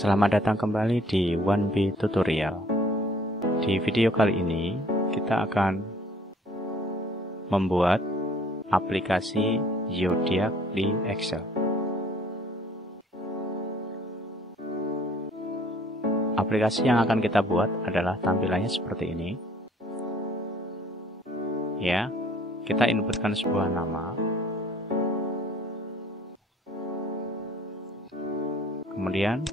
Selamat datang kembali di 1B Tutorial. Di video kali ini kita akan membuat aplikasi zodiak di Excel. Aplikasi yang akan kita buat adalah tampilannya seperti ini. Ya, kita inputkan sebuah nama. Kemudian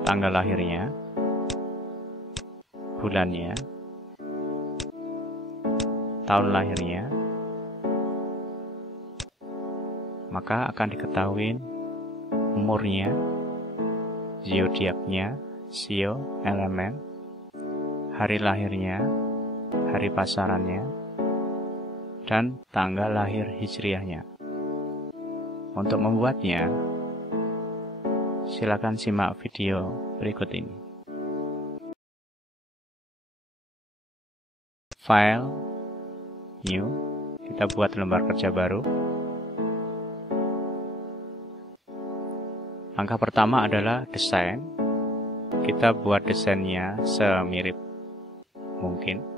tanggal lahirnya, bulannya, tahun lahirnya, maka akan diketahui umurnya, zodiaknya, sio, elemen, hari lahirnya, hari pasarannya, dan tanggal lahir hijriahnya. Untuk membuatnya, silakan simak video berikut ini. File, New, kita buat lembar kerja baru. Langkah pertama adalah desain. Kita buat desainnya semirip mungkin.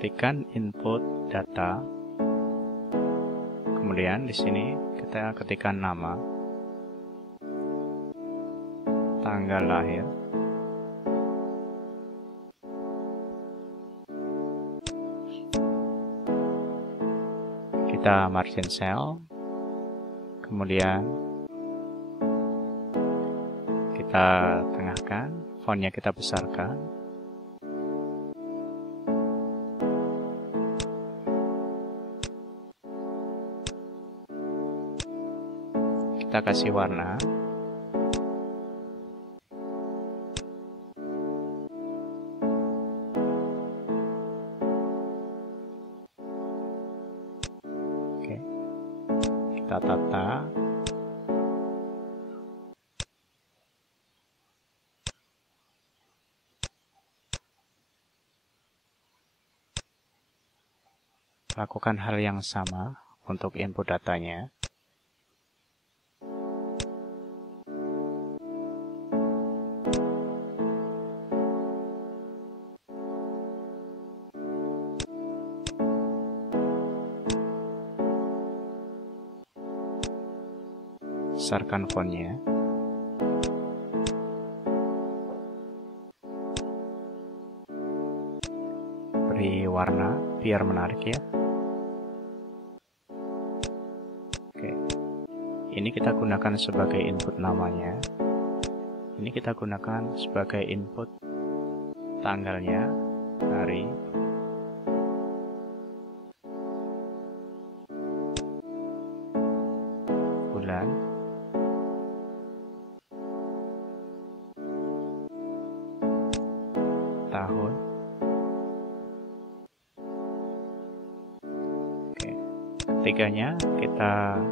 Ketikkan input data, kemudian di sini kita ketikkan nama, tanggal lahir, kita margin cell, kemudian kita tengahkan, fontnya kita besarkan. Kita kasih warna. Oke. Kita tata. Lakukan hal yang sama untuk input datanya. Besarkan fontnya. Beri warna biar menarik ya. Oke. Ini kita gunakan sebagai input namanya. Ini kita gunakan sebagai input tanggalnya, hari, bulan, tahun. Oke. Ketiganya kita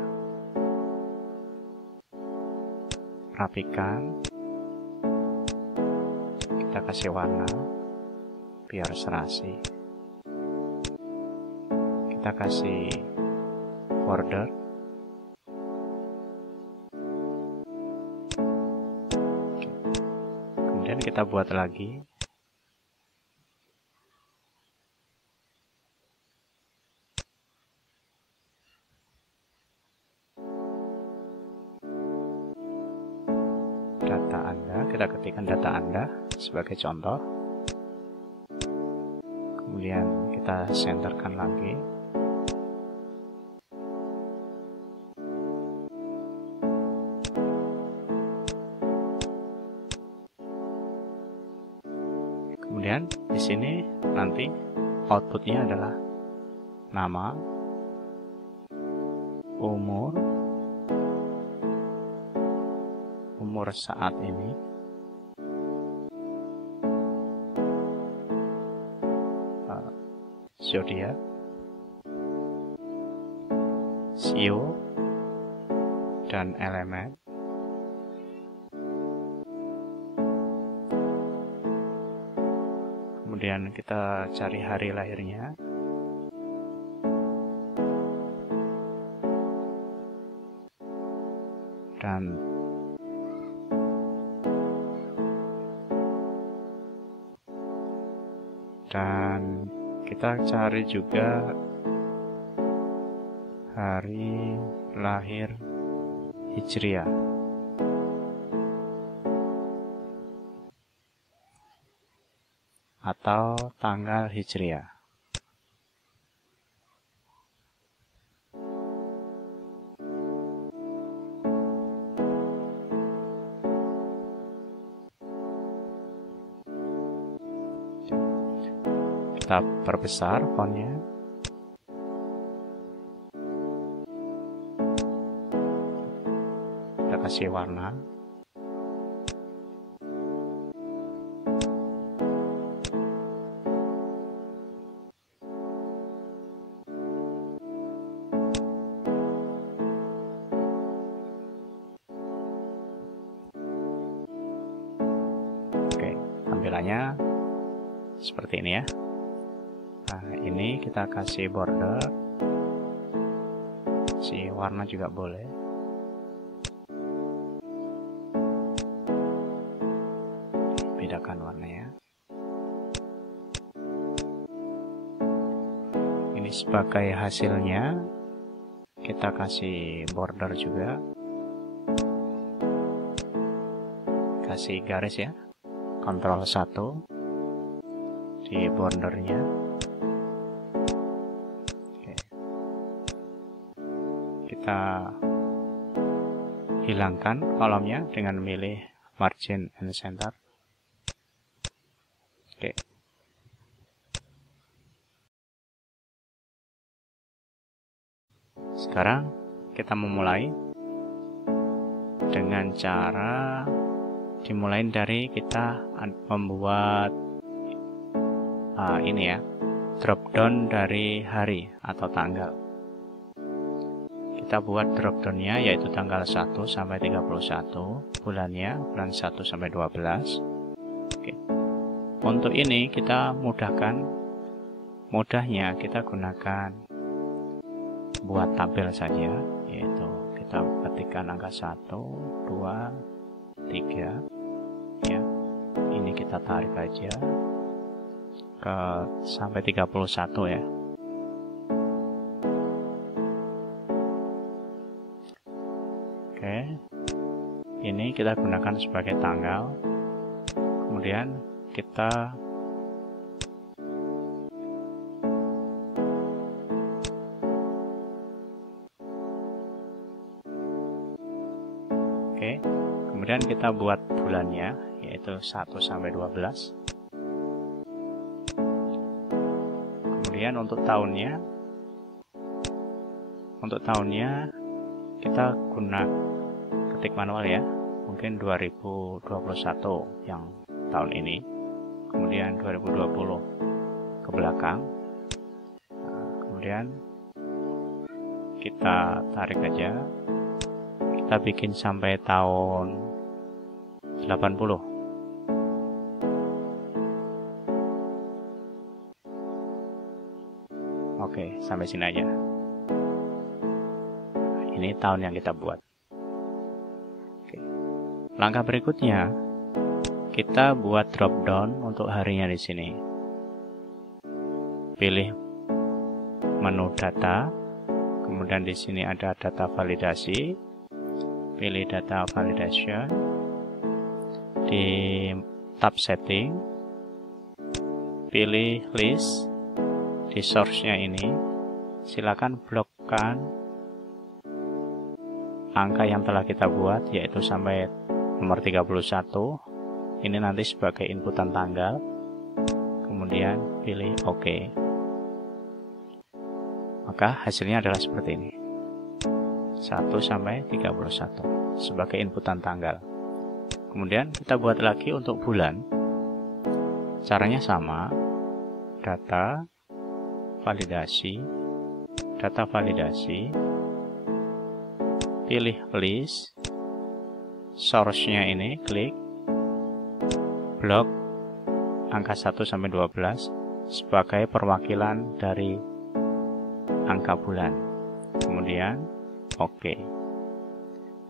rapikan. Kita kasih warna biar serasi. Kita kasih border. Oke. Kemudian kita buat lagi. Data Anda, kita ketikkan data Anda sebagai contoh. Kemudian kita senterkan lagi. Kemudian di sini nanti outputnya adalah nama, umur saat ini, zodiak, sio, dan elemen. Kemudian kita cari hari lahirnya. Dan kita cari juga hari lahir Hijriah atau tanggal Hijriah. Kita perbesar fontnya. Kita kasih warna. Oke, tampilannya seperti ini ya. Nah, ini kita kasih border, si warna juga boleh. Bedakan warnanya. Ini sebagai hasilnya, kita kasih border juga, kasih garis ya, Ctrl 1 di bordernya. Kita hilangkan kolomnya dengan memilih margin and center. Oke. Sekarang kita memulai dengan cara dimulai dari kita membuat ini ya, drop down dari hari atau tanggal. Kita buat drop down-nya yaitu tanggal 1 sampai 31, bulannya bulan 1 sampai 12. Oke. Untuk ini kita mudahnya kita gunakan buat tabel saja, yaitu kita ketikkan angka 1, 2, 3 ya. Ini kita tarik aja ke sampai 31 ya. Oke, ini kita gunakan sebagai tanggal. Kemudian kita kemudian kita buat bulannya yaitu 1 sampai 12. Kemudian untuk tahunnya kita ketik manual ya, mungkin 2021 yang tahun ini, kemudian 2020 ke belakang. Kemudian kita tarik aja, kita bikin sampai tahun 80. Oke, sampai sini aja. Ini tahun yang kita buat. Oke. Langkah berikutnya, kita buat drop down untuk harinya di sini. Pilih menu data, kemudian di sini ada data validasi. Pilih data validation. Di tab setting, pilih list. Di source-nya ini, silakan blokkan angka yang telah kita buat, yaitu sampai nomor 31. Ini nanti sebagai inputan tanggal. Kemudian pilih OK. Maka hasilnya adalah seperti ini. 1 sampai 31 sebagai inputan tanggal. Kemudian kita buat lagi untuk bulan. Caranya sama. Data validasi, pilih list, source-nya ini klik, blok angka 1 sampai 12 sebagai perwakilan dari angka bulan. Kemudian oke.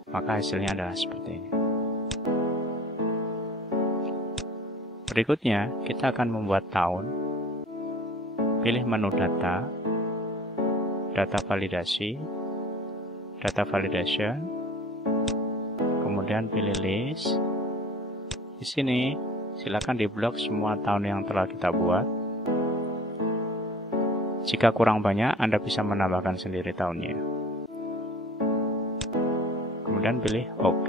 Maka hasilnya adalah seperti ini. Berikutnya, kita akan membuat tahun. Pilih menu data, data validasi, data validation, kemudian pilih list. Di sini silakan diblok semua tahun yang telah kita buat. Jika kurang banyak, Anda bisa menambahkan sendiri tahunnya. Kemudian pilih OK.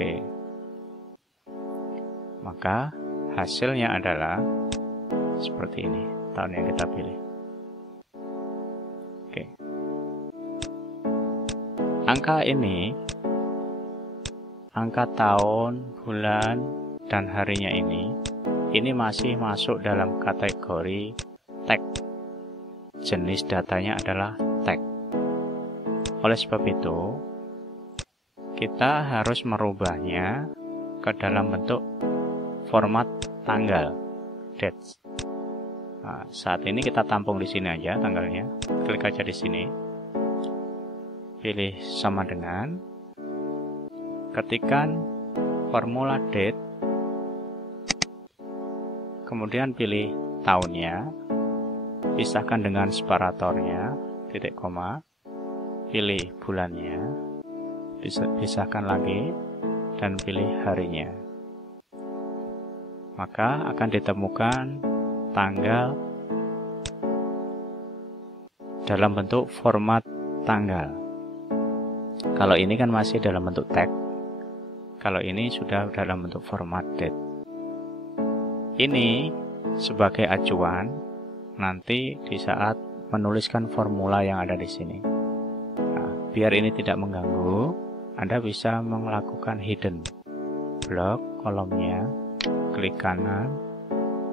Maka hasilnya adalah seperti ini, tahun yang kita pilih. Oke. Angka ini, angka tahun, bulan, dan harinya ini masih masuk dalam kategori tag. Jenis datanya adalah tag. Oleh sebab itu, kita harus merubahnya ke dalam bentuk format tanggal, dates. Nah, saat ini kita tampung di sini aja tanggalnya. Klik aja di sini. Pilih sama dengan. Ketikkan formula date. Kemudian pilih tahunnya. Pisahkan dengan separatornya, titik koma. Pilih bulannya. Pisahkan lagi dan pilih harinya. Maka akan ditemukan tanggal dalam bentuk format tanggal. Kalau ini kan masih dalam bentuk tag. Kalau ini sudah dalam bentuk format date. Ini sebagai acuan nanti di saat menuliskan formula yang ada di sini. Nah, biar ini tidak mengganggu, Anda bisa melakukan hidden block kolomnya. Klik kanan,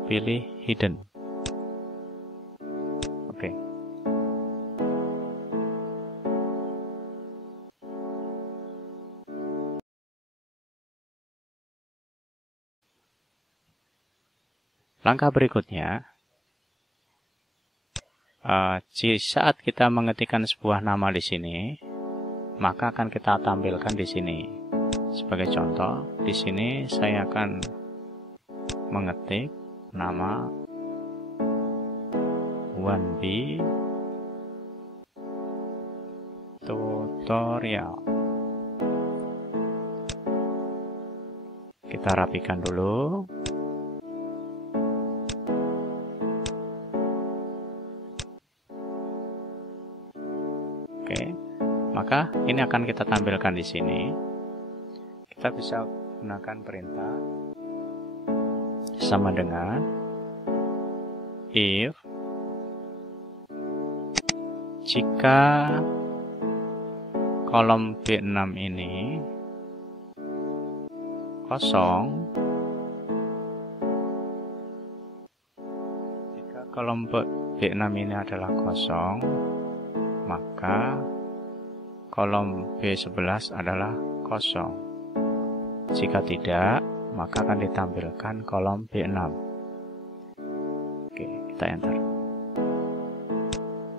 pilih hidden. Oke. Langkah berikutnya, saat kita mengetikkan sebuah nama di sini, maka akan kita tampilkan di sini. Sebagai contoh, di sini saya akan mengetik nama 1B tutorial. Kita rapikan dulu. Oke, maka ini akan kita tampilkan di sini. Kita bisa gunakan perintah sama dengan if jika kolom B6 ini kosong, jika kolom B6 ini adalah kosong, maka kolom B11 adalah kosong. Jika tidak, maka akan ditampilkan kolom B6. Oke, kita enter.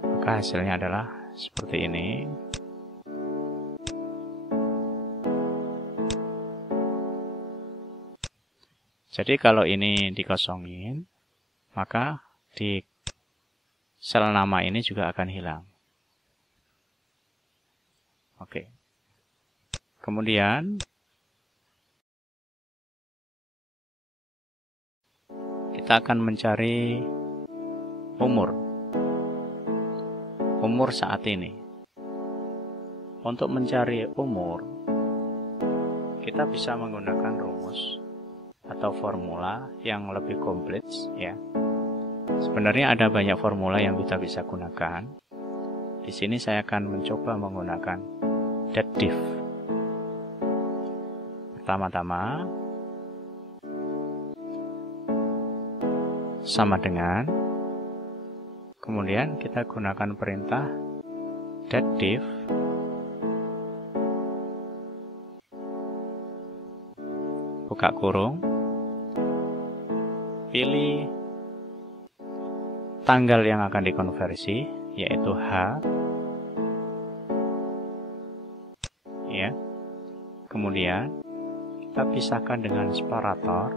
Maka hasilnya adalah seperti ini. Jadi kalau ini dikosongin, maka di sel nama ini juga akan hilang. Oke. Kemudian kita akan mencari umur saat ini. Untuk mencari umur, kita bisa menggunakan rumus atau formula yang lebih kompleks, ya. Sebenarnya ada banyak formula yang kita bisa gunakan. Di sini saya akan mencoba menggunakan datediff. Pertama-tama sama dengan, kemudian kita gunakan perintah datediff buka kurung, pilih tanggal yang akan dikonversi, yaitu H. Ya. Kemudian kita pisahkan dengan separator.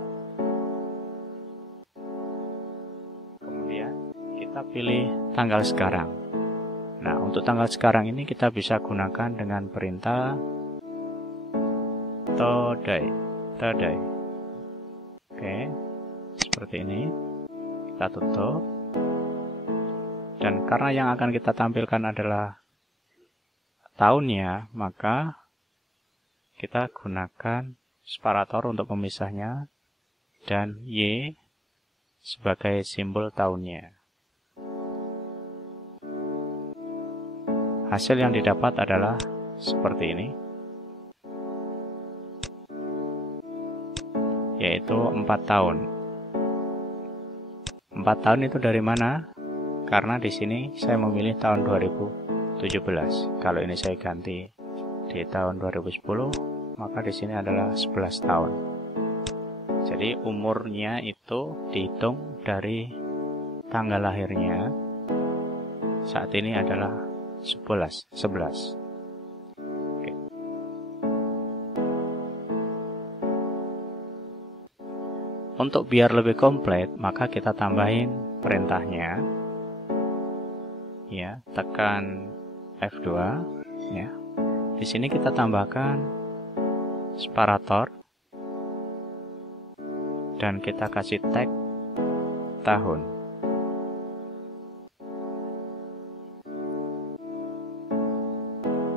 Kemudian kita pilih tanggal sekarang. Nah, untuk tanggal sekarang ini kita bisa gunakan dengan perintah today. Oke, seperti ini. Kita tutup. Dan karena yang akan kita tampilkan adalah tahunnya, maka kita gunakan separator untuk pemisahnya dan Y sebagai simbol tahunnya. Hasil yang didapat adalah seperti ini, yaitu 4 tahun. 4 tahun itu dari mana? Karena di sini saya memilih tahun 2017. Kalau ini saya ganti di tahun 2010, maka di sini adalah 11 tahun. Jadi umurnya itu dihitung dari tanggal lahirnya. Saat ini adalah 11. Oke. Untuk biar lebih komplit, maka kita tambahin perintahnya. Ya, tekan F2 ya. Di sini kita tambahkan separator dan kita kasih tag tahun.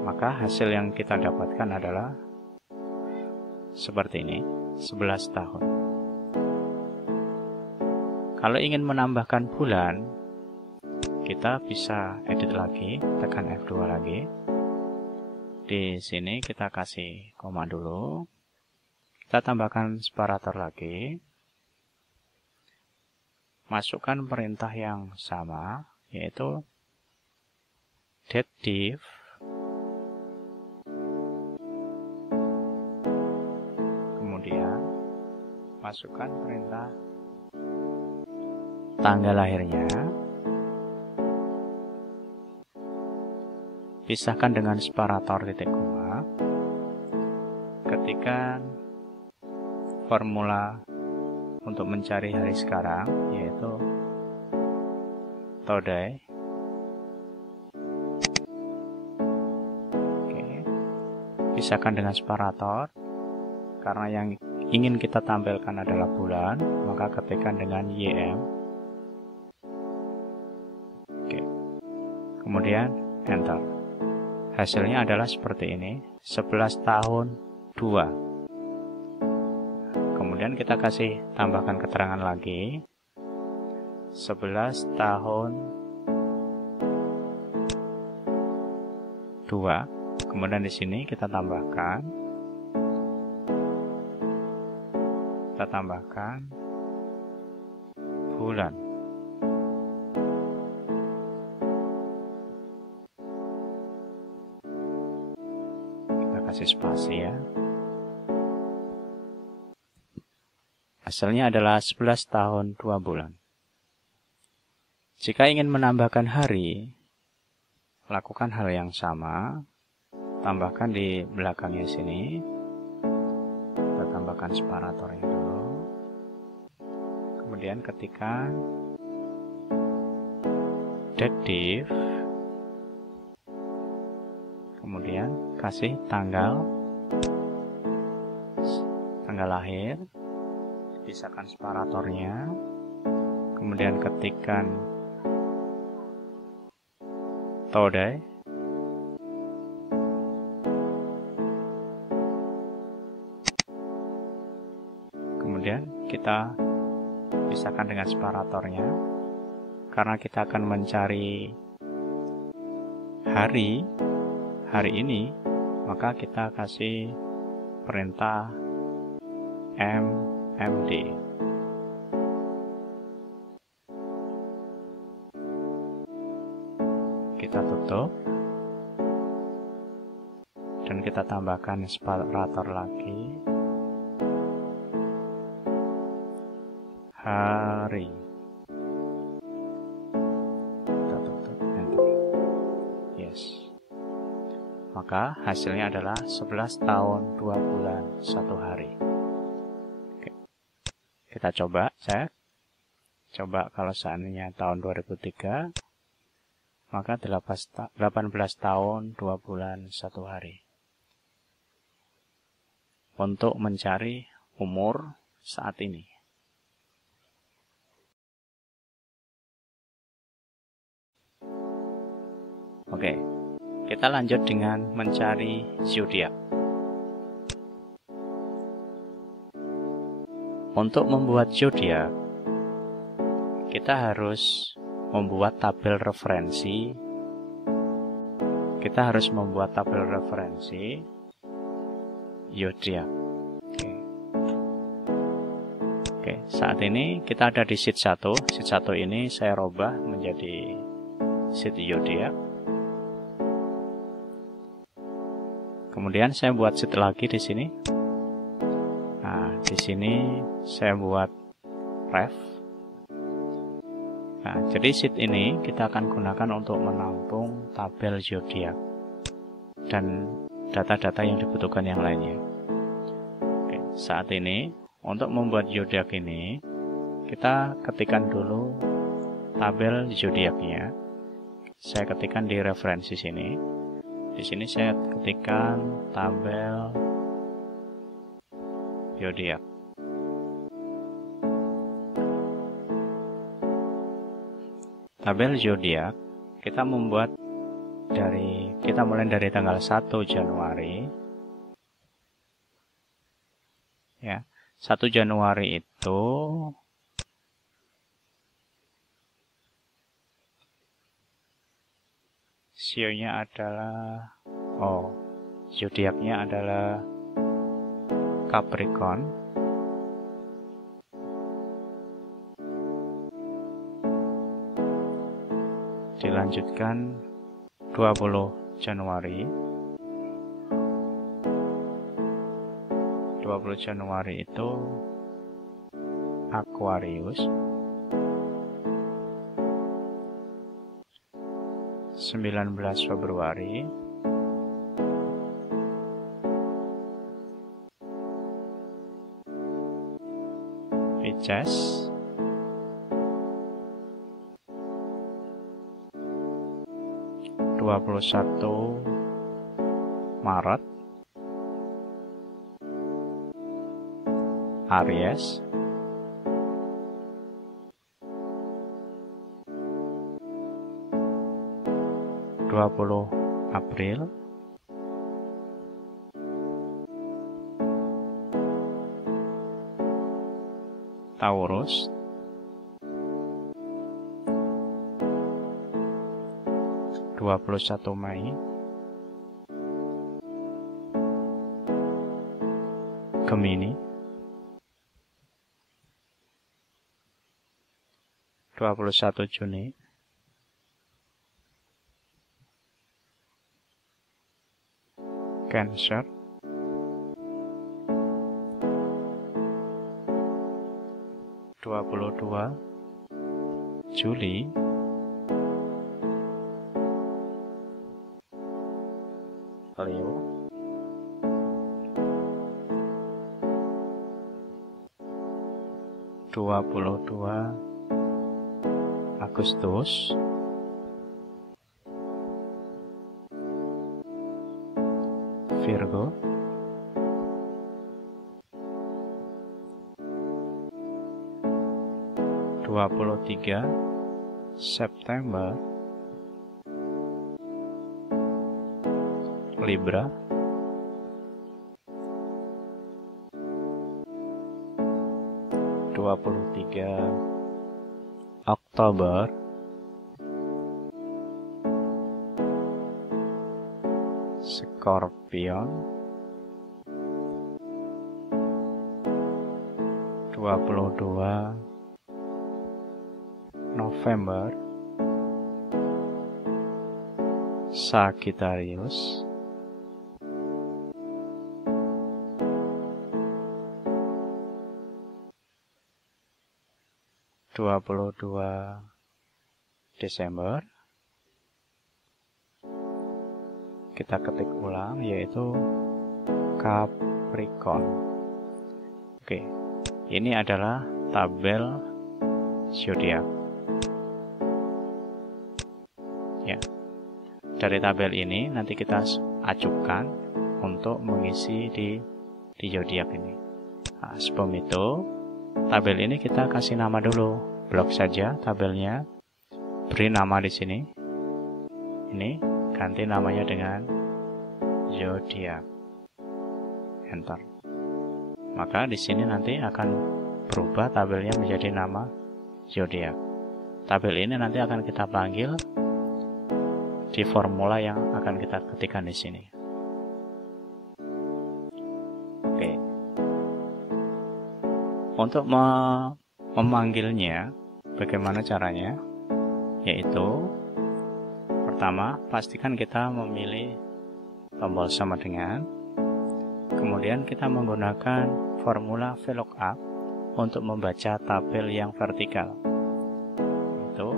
Maka hasil yang kita dapatkan adalah seperti ini, 11 tahun. Kalau ingin menambahkan bulan, kita bisa edit lagi, tekan F2 lagi. Di sini kita kasih koma dulu. Kita tambahkan separator lagi. Masukkan perintah yang sama, yaitu datediv. Kemudian masukkan perintah tanggal lahirnya. Pisahkan dengan separator titik koma. Ketikkan formula untuk mencari hari sekarang, yaitu today. Oke. Pisahkan dengan separator. Karena yang ingin kita tampilkan adalah bulan, maka ketikkan dengan YM. Oke. Kemudian enter. Hasilnya adalah seperti ini, 11 tahun 2. Kemudian kita kasih tambahkan keterangan lagi, 11 tahun 2. Kemudian di sini kita tambahkan bulan. Kasih spasi ya. Hasilnya adalah 11 tahun 2 bulan. Jika ingin menambahkan hari, lakukan hal yang sama. Tambahkan di belakangnya sini. Kita tambahkan separatornya dulu. Kemudian ketikkan datediv. Kemudian kasih tanggal lahir, pisahkan separatornya, kemudian ketikkan today, kemudian kita pisahkan dengan separatornya, karena kita akan mencari hari ini, maka kita kasih perintah MMD. Kita tutup dan kita tambahkan separator lagi, hari. maka hasilnya adalah 11 tahun 2 bulan 1 hari. Oke. Kita coba cek. Coba kalau seandainya tahun 2003, maka 18 tahun 2 bulan 1 hari. Untuk mencari umur saat ini. Oke, kita lanjut dengan mencari zodiak. Untuk membuat zodiak, kita harus membuat tabel referensi. Kita harus membuat tabel referensi zodiak. Oke, saat ini kita ada di sheet 1. Sheet 1 ini saya robah menjadi sheet zodiak. Kemudian saya buat sheet lagi di sini. Nah, di sini saya buat ref. Nah, jadi sheet ini kita akan gunakan untuk menampung tabel zodiak dan data-data yang dibutuhkan yang lainnya. Oke, saat ini untuk membuat zodiak ini kita ketikkan dulu tabel zodiaknya. Saya ketikkan di referensi sini. Di sini saya ketikkan tabel zodiak. Tabel zodiak kita membuat kita mulai dari tanggal 1 Januari. Ya, 1 Januari itu sionya adalah zodiaknya adalah Capricorn. Dilanjutkan 20 Januari. 20 Januari itu Aquarius. 19 Februari Pisces. 21 Maret Aries. 20 April Taurus. 21 Mei Gemini. 21 Juni Cancer. 22 Juli Leo. 22 Agustus Virgo. 23 September Libra. 23 Oktober Scorpion. 22 November Sagittarius. 22 Desember kita ketik ulang, yaitu Capricorn. Oke, ini adalah tabel zodiak. Ya, dari tabel ini nanti kita acukan untuk mengisi di zodiak ini. Nah, sebelum itu, tabel ini kita kasih nama dulu, blok saja tabelnya, beri nama di sini. Ini ganti namanya dengan zodiak. Enter. Maka di sini nanti akan berubah tabelnya menjadi nama zodiak. Tabel ini nanti akan kita panggil di formula yang akan kita ketikkan di sini. Oke. Untuk memanggilnya, bagaimana caranya? Yaitu pertama, pastikan kita memilih tombol sama dengan, kemudian kita menggunakan formula VLOOKUP untuk membaca tabel yang vertikal. Itu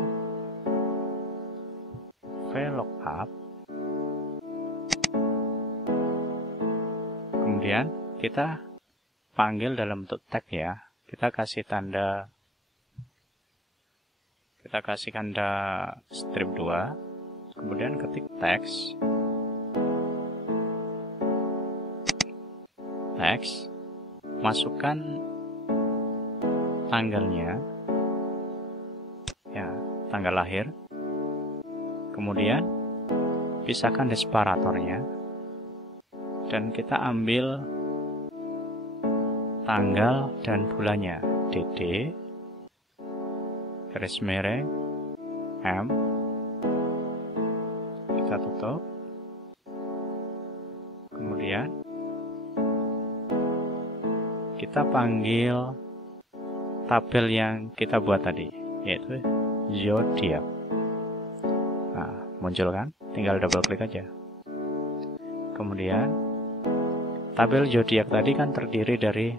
VLOOKUP. Kemudian kita panggil dalam bentuk tag ya. Kita kasih tanda strip 2, kemudian ketik teks, masukkan tanggalnya, ya, tanggal lahir, kemudian pisahkan di separatornya, dan kita ambil tanggal dan bulannya, DD, garis miring, M, kita tutup, kemudian kita panggil tabel yang kita buat tadi, yaitu zodiak. Nah, muncul kan? Tinggal double klik aja. Kemudian tabel zodiak tadi kan terdiri dari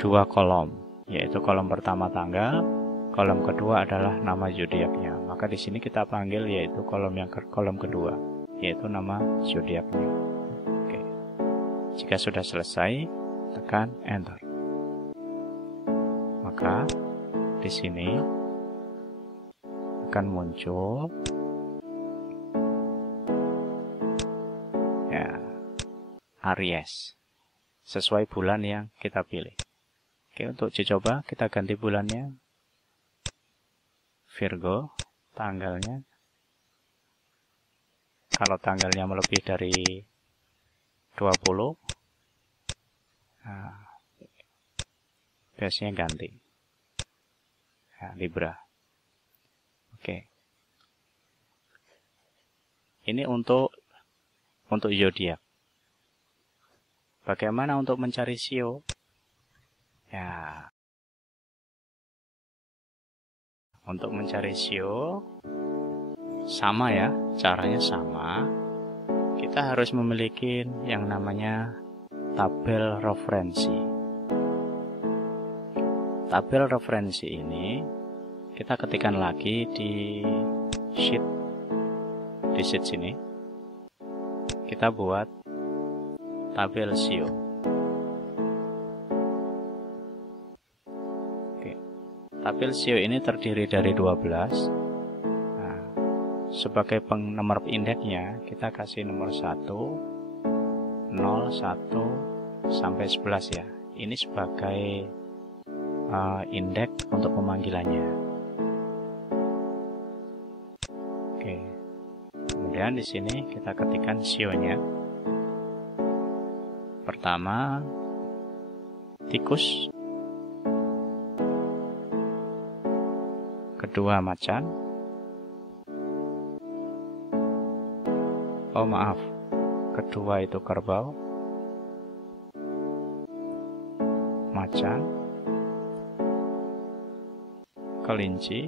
2 kolom, yaitu kolom pertama tanggal, kolom kedua adalah nama zodiaknya. Maka di sini kita panggil yaitu kolom kedua, yaitu nama zodiaknya. Oke. Jika sudah selesai, tekan enter. Maka di sini akan muncul ya, Aries sesuai bulan yang kita pilih. Oke, untuk uji coba kita ganti bulannya Virgo, tanggalnya. Kalau tanggalnya melebihi dari 20, nah, biasanya ganti. Nah, Libra. Oke. Ini untuk zodiak. Bagaimana untuk mencari shio? Ya. Untuk mencari shio sama ya, caranya sama. Kita harus memiliki yang namanya tabel referensi. Tabel referensi ini kita ketikkan lagi di sheet sini. Kita buat tabel shio. Oke. Tabel shio ini terdiri dari 12. Nah, sebagai nomor indeksnya kita kasih nomor 1, 0, 1 sampai 11 ya. Ini sebagai indeks untuk pemanggilannya. Oke. Kemudian di sini kita ketikkan shio-nya. Pertama, tikus. Kedua, macan. Oh maaf, kedua itu kerbau. Macan. Kelinci,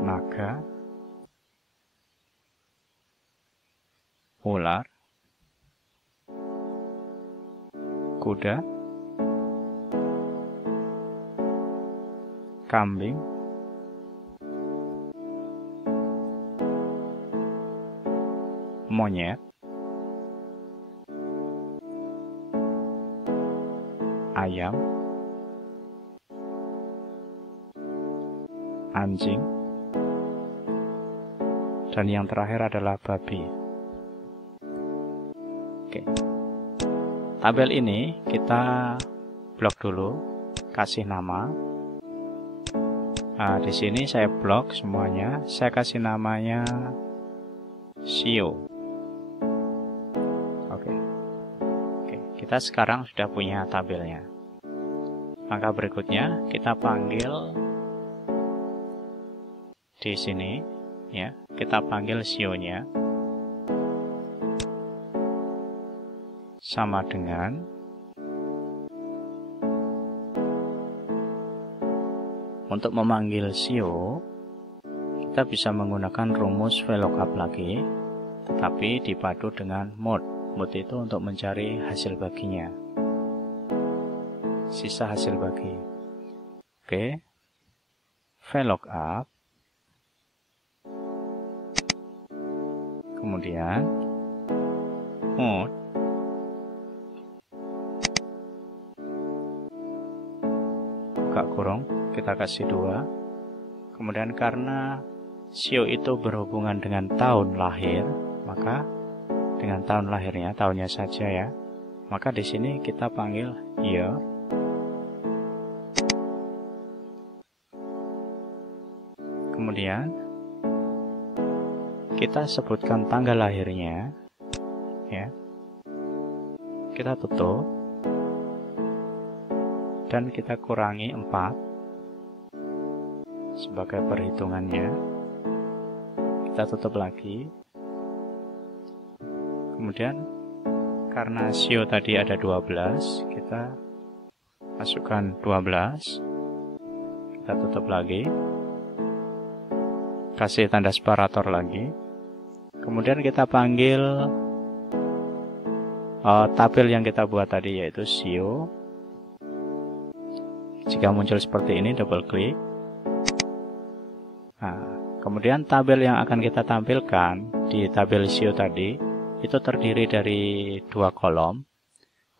naga, ular, kuda, kambing, monyet, ayam, anjing, dan yang terakhir adalah babi. Oke. Tabel ini kita blok dulu, kasih nama. Nah, di sini saya blok semuanya, saya kasih namanya Sio. Oke. Oke, kita sekarang sudah punya tabelnya. Langkah berikutnya kita panggil di sini, ya, kita panggil Sio-nya sama dengan untuk memanggil Sio, kita bisa menggunakan rumus VLOOKUP lagi, tetapi dipadu dengan mode. Mode itu untuk mencari hasil baginya, sisa hasil bagi. Oke, VLOOKUP, kemudian mode, buka kurung, kita kasih 2. Kemudian karena Sio itu berhubungan dengan tahun lahir, maka dengan tahun lahirnya, tahunnya saja ya, maka di sini kita panggil year. Kemudian kita sebutkan tanggal lahirnya, ya, kita tutup dan kita kurangi 4 sebagai perhitungannya. Kita tutup lagi. Kemudian karena Sio tadi ada 12, kita masukkan 12. Kita tutup lagi. Kasih tanda separator lagi. Kemudian kita panggil tabel yang kita buat tadi, yaitu Sio. Jika muncul seperti ini, double klik. Nah, kemudian tabel yang akan kita tampilkan di tabel Sio tadi itu terdiri dari 2 kolom.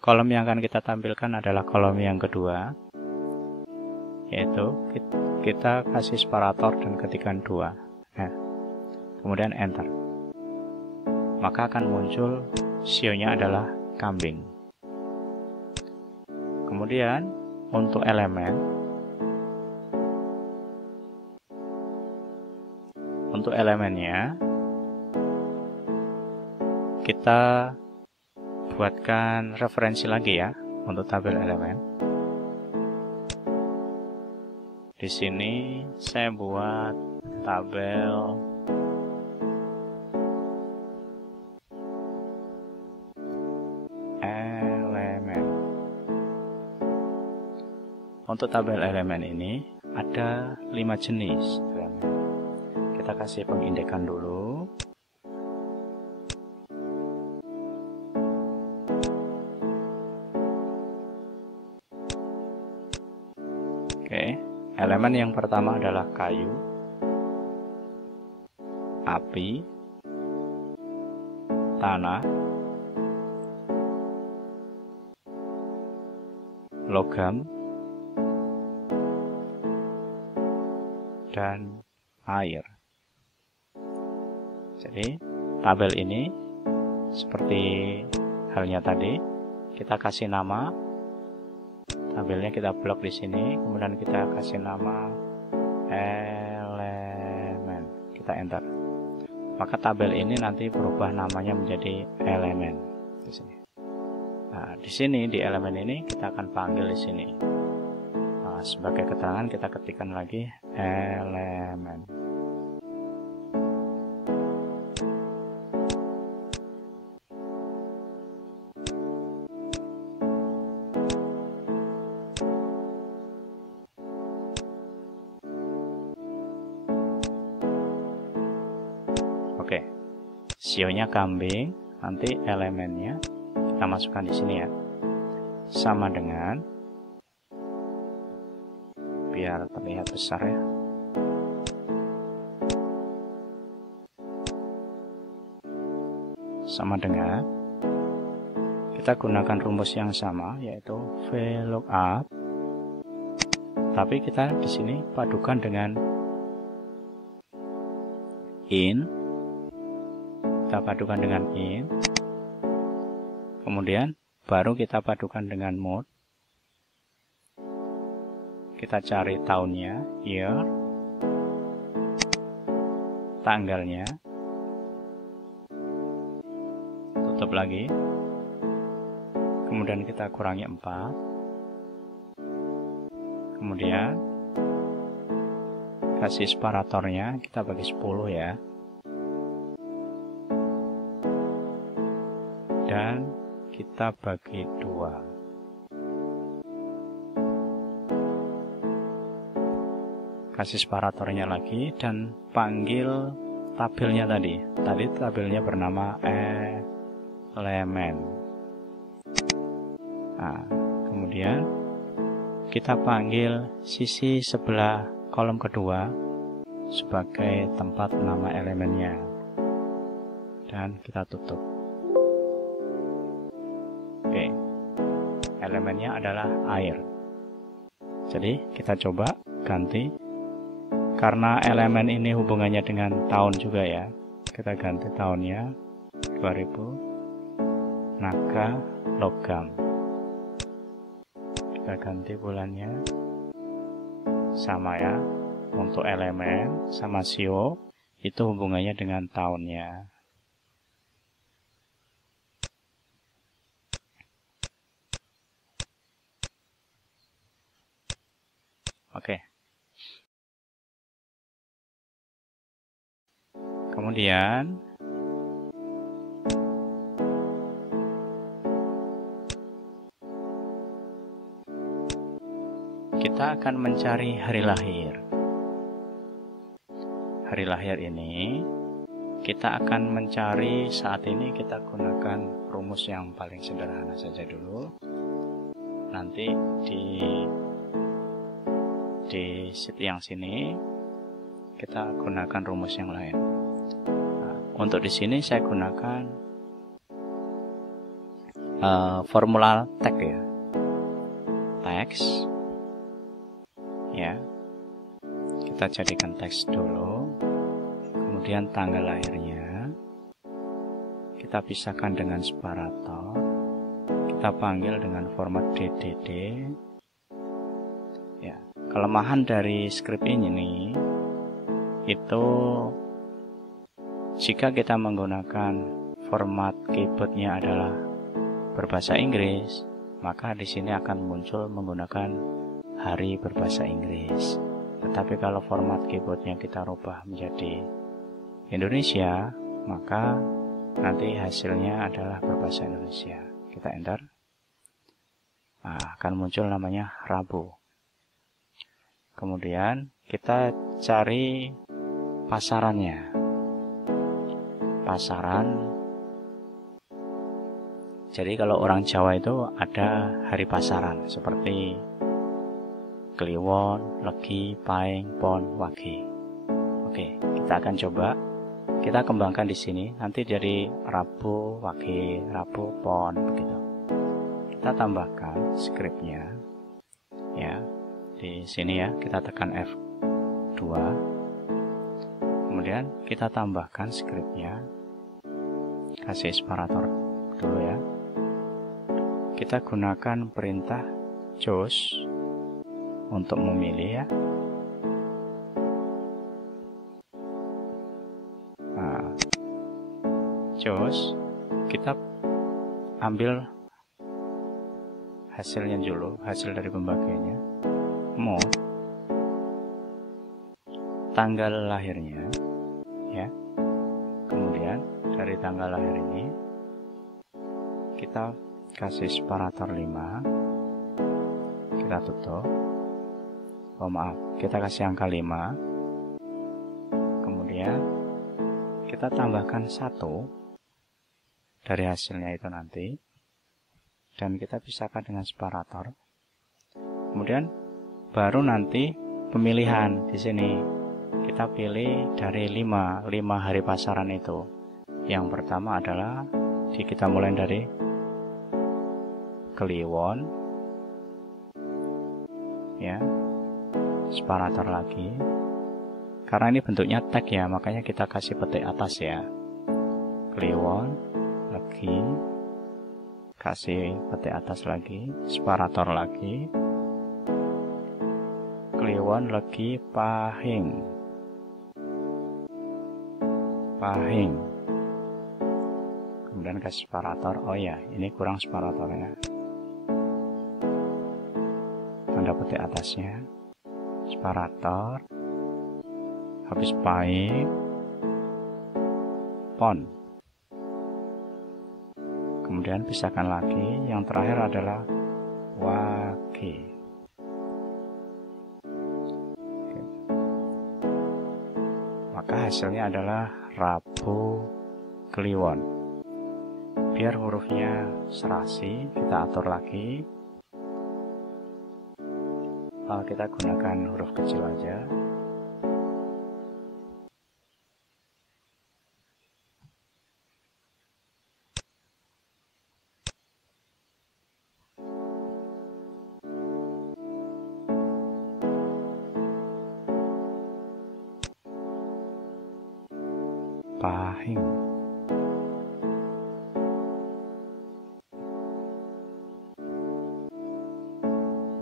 Kolom yang akan kita tampilkan adalah kolom yang kedua, yaitu kita kasih separator dan ketikkan 2. Nah, kemudian enter. Maka akan muncul Sio-nya adalah kambing. Kemudian untuk elemennya kita buatkan referensi lagi ya untuk tabel elemen. Di sini saya buat tabel elemen. Untuk tabel elemen ini ada 5 jenis elemen. Kita kasih pengindekan dulu. Oke, elemen yang pertama adalah kayu, api, tanah, logam, dan air. Jadi tabel ini seperti halnya tadi, kita kasih nama tabelnya, kita blok di sini, kemudian kita kasih nama elemen, kita enter. Maka tabel ini nanti berubah namanya menjadi elemen di sini. Nah, di sini di elemen ini kita akan panggil di sini. Nah, sebagai keterangan kita ketikkan lagi elemen. Oke, Sio-nya kambing, nanti elemennya kita masukkan di sini ya, sama dengan, biar terlihat besar ya, sama dengan kita gunakan rumus yang sama, yaitu VLOOKUP, tapi kita di sini padukan dengan in. Kita padukan dengan in, kemudian baru kita padukan dengan mode. Kita cari tahunnya, year, tanggalnya, tutup lagi, kemudian kita kurangi 4, kemudian kasih separatornya, kita bagi 10 ya, dan kita bagi 2. Kasih separatornya lagi dan panggil tabelnya tadi. Tadi tabelnya bernama elemen. Nah, kemudian kita panggil sisi sebelah kolom kedua sebagai tempat nama elemennya. Dan kita tutup. Oke. Elemennya adalah air. Jadi kita coba ganti. Karena elemen ini hubungannya dengan tahun juga ya, kita ganti tahunnya 2000, naga, logam. Kita ganti bulannya sama ya, untuk elemen sama shio itu hubungannya dengan tahunnya. Oke. Kemudian kita akan mencari hari lahir. Hari lahir ini kita akan mencari, saat ini kita gunakan rumus yang paling sederhana saja dulu. Nanti di sheet yang sini kita gunakan rumus yang lain. Untuk di sini saya gunakan formula tag ya, teks ya. Kita jadikan teks dulu, kemudian tanggal lahirnya kita pisahkan dengan separator, kita panggil dengan format DDD ya. Kelemahan dari script ini itu jika kita menggunakan format keyboardnya adalah berbahasa Inggris, maka di sini akan muncul menggunakan hari berbahasa Inggris. Tetapi kalau format keyboardnya kita rubah menjadi Indonesia, maka nanti hasilnya adalah berbahasa Indonesia. Kita enter, akan muncul namanya Rabu. Kemudian kita cari pasarannya. Pasaran. Jadi kalau orang Jawa itu ada hari pasaran seperti Kliwon, Legi, Paing, Pon, Wage. Oke, kita akan coba kita kembangkan di sini. Nanti jadi Rabu, Wage, Rabu, Pon begitu. Kita tambahkan scriptnya ya. Di sini ya, kita tekan F2. Kemudian kita tambahkan scriptnya, kasih separator dulu ya. Kita gunakan perintah choose untuk memilih ya. Nah, choose, kita ambil hasilnya dulu, hasil dari pembagiannya. Mode, tanggal lahirnya ya. Kemudian dari tanggal lahir ini kita kasih separator 5, kita tutup. Oh maaf, kita kasih angka 5, kemudian kita tambahkan 1 dari hasilnya itu nanti, dan kita pisahkan dengan separator. Kemudian baru nanti pemilihan di sini. Kita pilih dari 5 hari pasaran itu. Yang pertama adalah Jadi kita mulai dari Kliwon, ya, separator lagi. Karena ini bentuknya tag ya, makanya kita kasih petik atas ya. Kliwon lagi, kasih petik atas lagi, separator lagi. Kliwon lagi, pahing, pahing. Kemudian kasih separator. Oh ya, ini kurang separatornya. Tanda petik atasnya, separator, habis pahing, pon. Kemudian pisahkan lagi. Yang terakhir adalah wage. Oke. Maka hasilnya adalah Rabu Kliwon. Biar hurufnya serasi, kita atur lagi. Kita gunakan huruf kecil aja. Pahing,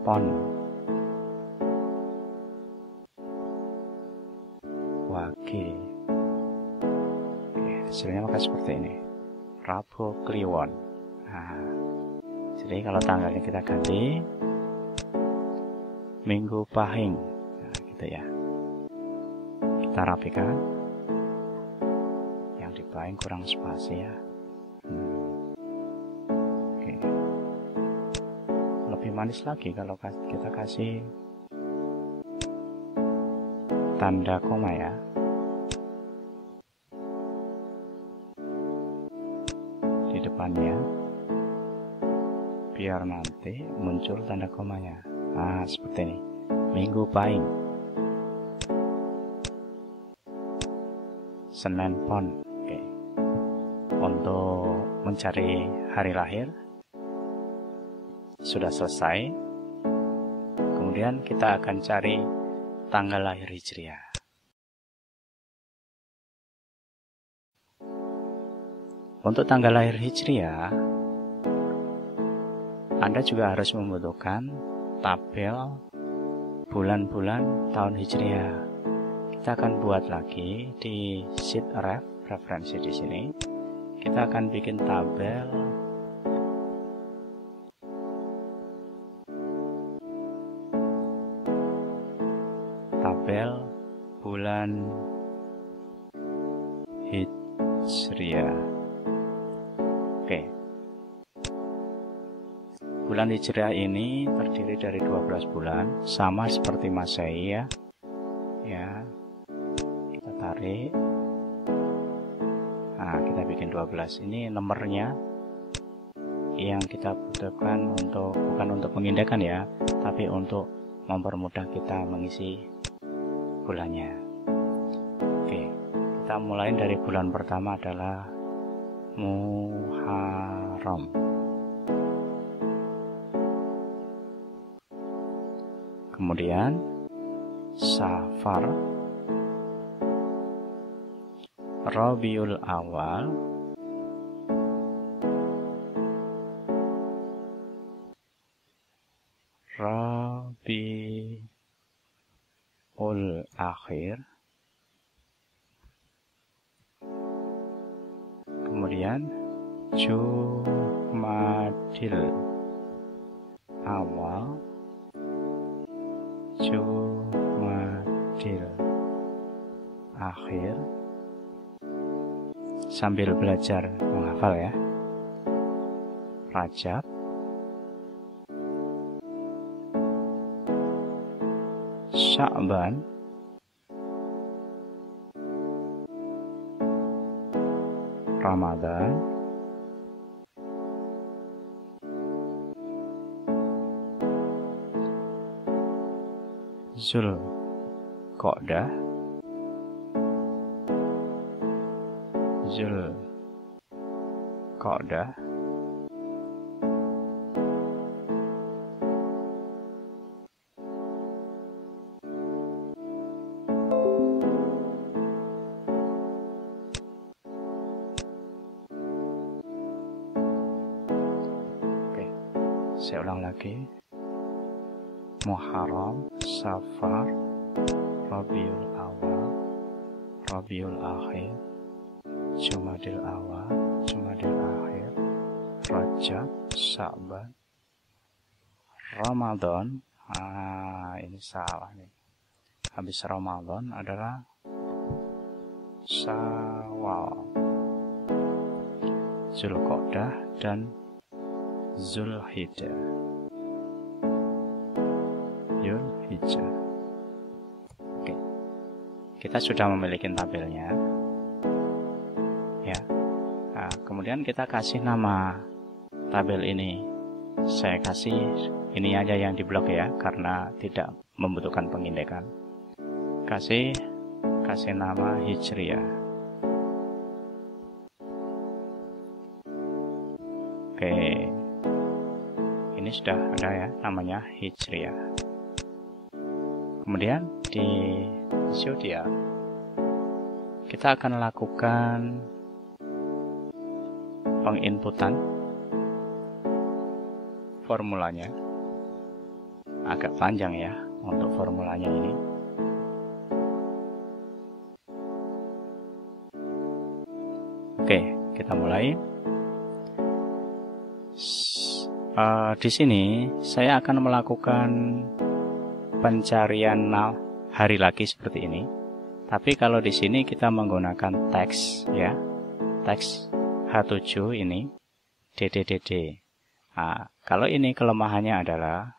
pon, wage. Oke, hasilnya maka seperti ini, Rabu Kliwon. Nah, jadi kalau tanggalnya kita ganti Minggu Pahing, nah, gitu ya. Kita rapikan. Yang di Pahing kurang spasi ya. Oke. Lebih manis lagi kalau kita kasih tanda koma ya. Di depannya, biar nanti muncul tanda komanya. Nah, seperti ini, Minggu Pahing, Senin Pon. Oke. Untuk mencari hari lahir sudah selesai. Kemudian kita akan cari tanggal lahir Hijriah. Untuk tanggal lahir Hijriah, Anda juga harus membutuhkan tabel bulan-bulan tahun Hijriah. Kita akan buat lagi di sheet referensi di sini. Kita akan bikin tabel bulan Hijriah. Oke. Bulan Hijriah ini terdiri dari 12 bulan, sama seperti Masehi ya. Ya. Kita tarik. Nah, kita bikin 12. Ini nomornya yang kita butuhkan untuk, bukan untuk mengindahkan ya, tapi untuk mempermudah kita mengisi bulannya. Oke, kita mulai dari bulan pertama adalah Muharram. Kemudian Safar, Rabiul Awal, Rabiul Akhir, kemudian Jumadil Awal, Jumadil Akhir. Sambil belajar menghafal ya. Rajab, Sya'ban, Ramadan, Zulqa'dah, Qa'dah. Oke, saya ulang lagi. Muharram, Safar, Rabiul Awal, Rabiul Akhir, Jumadil Awal, Jumadil Akhir, Rajab, Sya'ban, Ramadan. Ini salah nih. Habis Ramadan adalah Syawal, Zulqa'dah dan Zulhijjah. Oke, kita sudah memiliki tabelnya ya. Nah, kemudian kita kasih nama tabel ini. Saya kasih ini aja yang di blok ya, karena tidak membutuhkan pengindekan. Kasih nama Hijriyah. Oke, ini sudah ada ya, namanya Hijriyah. Kemudian di zodiak kita akan lakukan penginputan formulanya. Agak panjang ya untuk formulanya ini. Oke, kita mulai. Di sini saya akan melakukan pencarian hari lagi seperti ini. Tapi kalau di sini kita menggunakan teks ya, teks H7 ini DDDD. Nah, kalau ini kelemahannya adalah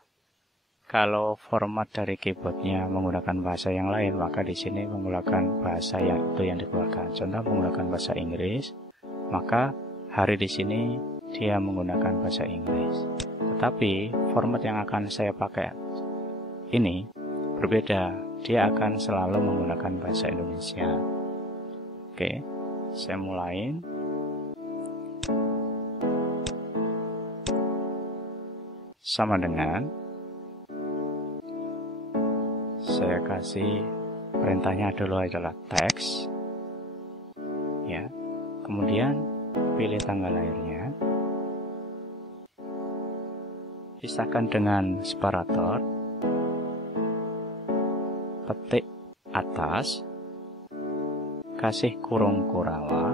kalau format dari keyboardnya menggunakan bahasa yang lain, maka di sini menggunakan bahasa yang itu yang dikeluarkan. Contoh menggunakan bahasa Inggris, maka hari di sini dia menggunakan bahasa Inggris. Tetapi format yang akan saya pakai ini berbeda, dia akan selalu menggunakan bahasa Indonesia. Oke, saya mulai. Sama dengan saya kasih perintahnya dulu adalah teks ya, kemudian pilih tanggal lahirnya, pisahkan dengan separator, petik atas, kasih kurung kurala,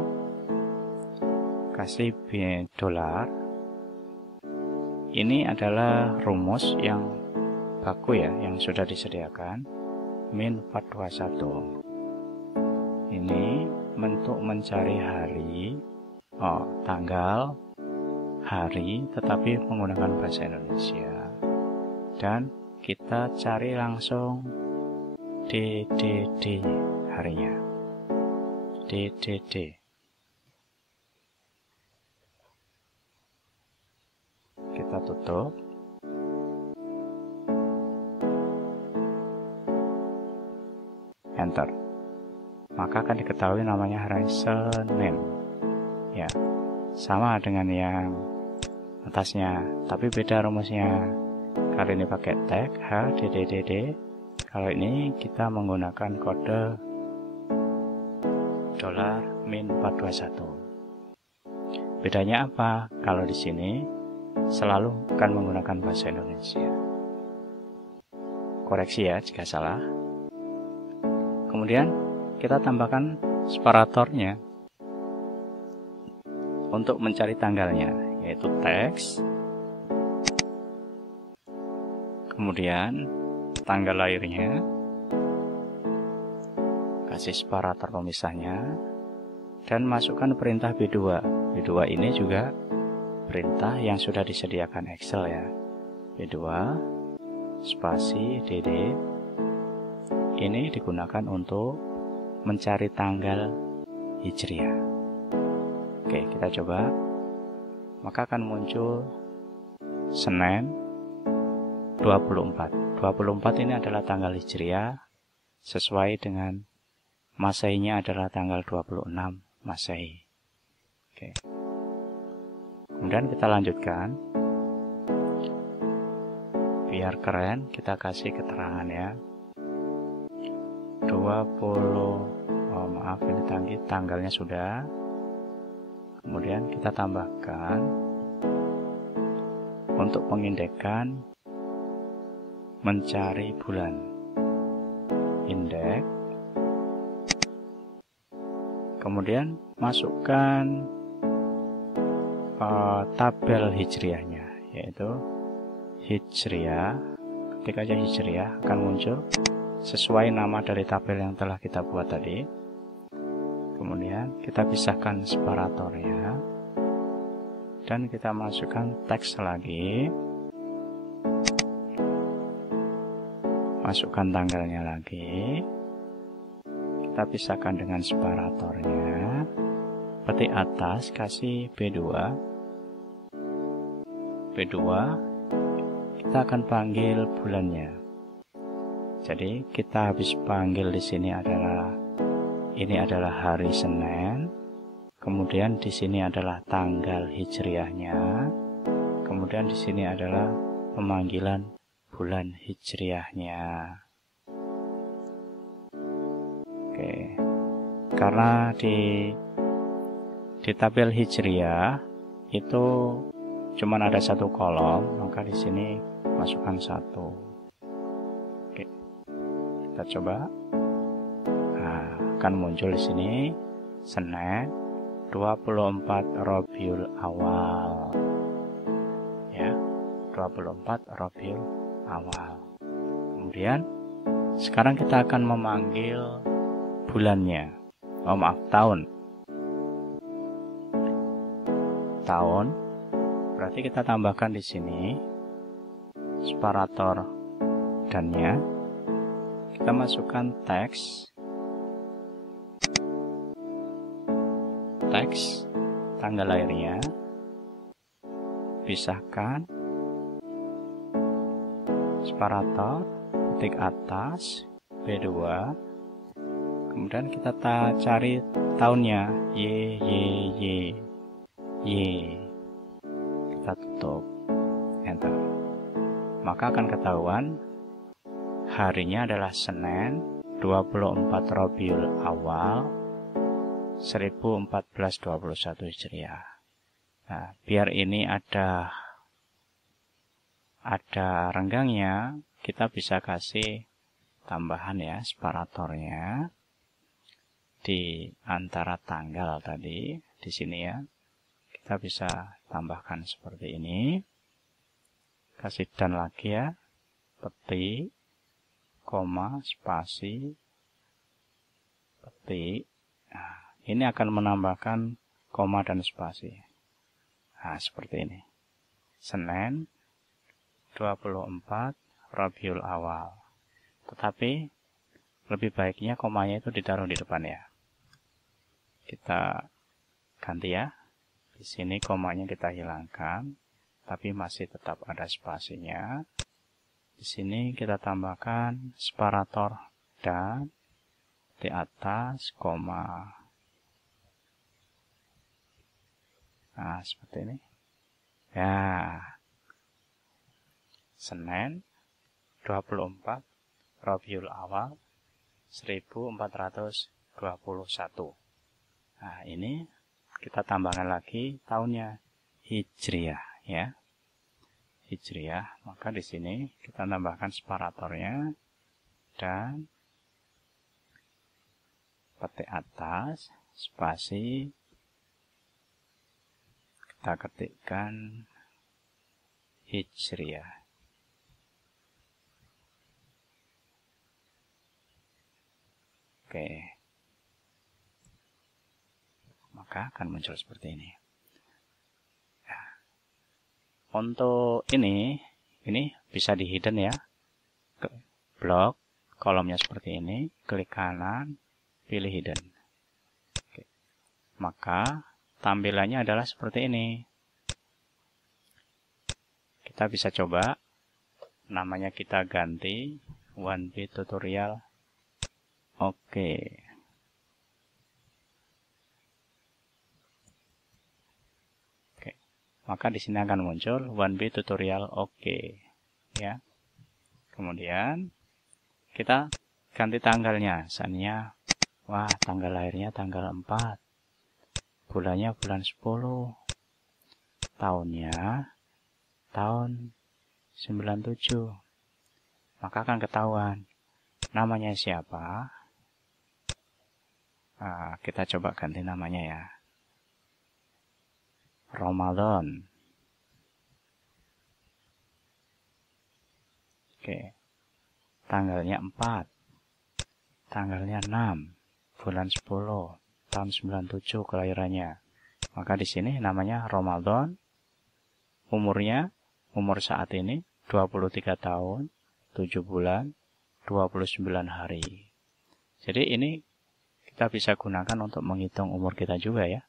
kasih $. Ini adalah rumus yang baku ya, yang sudah disediakan, min 421. Ini untuk mencari hari, tanggal, hari, tetapi menggunakan bahasa Indonesia. Dan kita cari langsung DDD harinya. DDD. Kita tutup. Enter. Maka akan diketahui namanya hari Senin. Ya. Sama dengan yang atasnya, tapi beda rumusnya. Kali ini pakai tag HDDDD. Kalau ini kita menggunakan kode $-421. Bedanya apa? Kalau di sini selalu akan menggunakan bahasa Indonesia. Koreksi ya jika salah. Kemudian kita tambahkan separatornya untuk mencari tanggalnya, yaitu teks. Kemudian tanggal lahirnya, kasih separator pemisahnya, dan masukkan perintah B2. B2 ini juga perintah yang sudah disediakan Excel ya. B2 spasi DD. Ini digunakan untuk mencari tanggal Hijriah. Oke, kita coba. Maka akan muncul Senin 24. 24 ini adalah tanggal Hijriah sesuai dengan Masehinya adalah tanggal 26 Masehi. Oke. Kemudian kita lanjutkan. Biar keren, kita kasih keterangan ya. 20, maaf ini tanggalnya sudah. Kemudian kita tambahkan untuk pengindekan mencari bulan. Indeks. Kemudian masukkan tabel hijriahnya, yaitu hijriah. Ketik aja hijriah, akan muncul sesuai nama dari tabel yang telah kita buat tadi. Kemudian kita pisahkan separatornya dan kita masukkan teks lagi, masukkan tanggalnya lagi, kita pisahkan dengan separatornya, petik atas, kasih B2. B2 kita akan panggil bulannya. Jadi kita habis panggil di sini adalah hari Senin. Kemudian di sini adalah tanggal hijriahnya. Kemudian di sini adalah pemanggilan bulan hijriahnya. Oke. Karena di tabel hijriah itu cuman ada satu kolom, maka di sini masukkan 1. Oke. Kita coba. Nah, akan muncul di sini Senin 24 Rabiul Awal. Ya, 24 Rabiul Awal. Kemudian sekarang kita akan memanggil bulannya. Tahun. Tahun. Berarti kita tambahkan di sini separator dannya. Kita masukkan teks, tanggal lahirnya, pisahkan, separator, ketik atas, B2, kemudian kita cari tahunnya, Y, kita tutup, enter. Maka akan ketahuan harinya adalah Senin 24 Rabiul Awal 1421 Hijriah. Nah, biar ini ada renggangnya, kita bisa kasih tambahan ya, separatornya di antara tanggal tadi di sini ya. Kita bisa tambahkan seperti ini. Kasih dan lagi ya. Petik, koma, spasi, petik. Nah, ini akan menambahkan koma dan spasi. Nah, seperti ini. Senin 24 Rabiul Awal. Tetapi lebih baiknya komanya itu ditaruh di depan ya. Kita ganti ya. Di sini komanya kita hilangkan, tapi masih tetap ada spasinya. Di sini kita tambahkan separator dan di atas koma. Nah, seperti ini. Ya. Senin 24 Rabiul Awal 1421. Nah, ini kita tambahkan lagi tahunnya Hijriah ya. Hijriah, maka di sini kita tambahkan separatornya dan petik atas, spasi, kita ketikkan Hijriah. Oke. Maka akan muncul seperti ini. Ya. Untuk ini bisa di hidden ya. Blok, kolomnya seperti ini, klik kanan, pilih hidden. Oke. Maka tampilannya adalah seperti ini. Kita bisa coba, namanya kita ganti 1B tutorial. Oke. maka di sini akan muncul 1B tutorial oke. Ya. Kemudian kita ganti tanggalnya. Misalnya, wah, tanggal lahirnya tanggal 4. Bulannya bulan 10. Tahunnya tahun 97. Maka akan ketahuan namanya siapa. Nah, kita coba ganti namanya ya. Ramadan. Oke. Tanggalnya 4. Tanggalnya 6. Bulan 10. Tahun 97 kelahirannya. Maka di sini namanya Ramadan. Umur saat ini 23 tahun, 7 bulan, 29 hari. Jadi ini kita bisa gunakan untuk menghitung umur kita juga ya.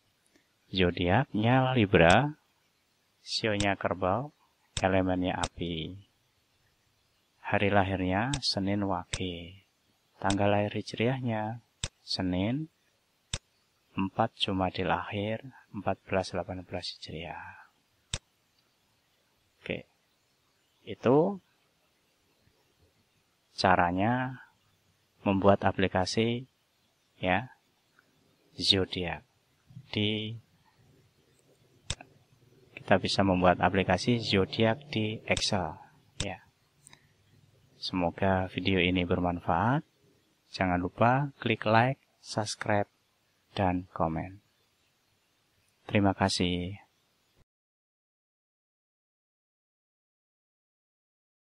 Zodiaknya Libra, sionya Kerbau, elemennya api. Hari lahirnya Senin Wage. Tanggal lahir Hijriahnya Senin 4 Jumadil Akhir 1418 Hijriah. Oke. Itu caranya membuat aplikasi ya zodiak. Kita bisa membuat aplikasi zodiak di Excel ya. Semoga video ini bermanfaat. Jangan lupa klik like, subscribe, dan komen. Terima kasih.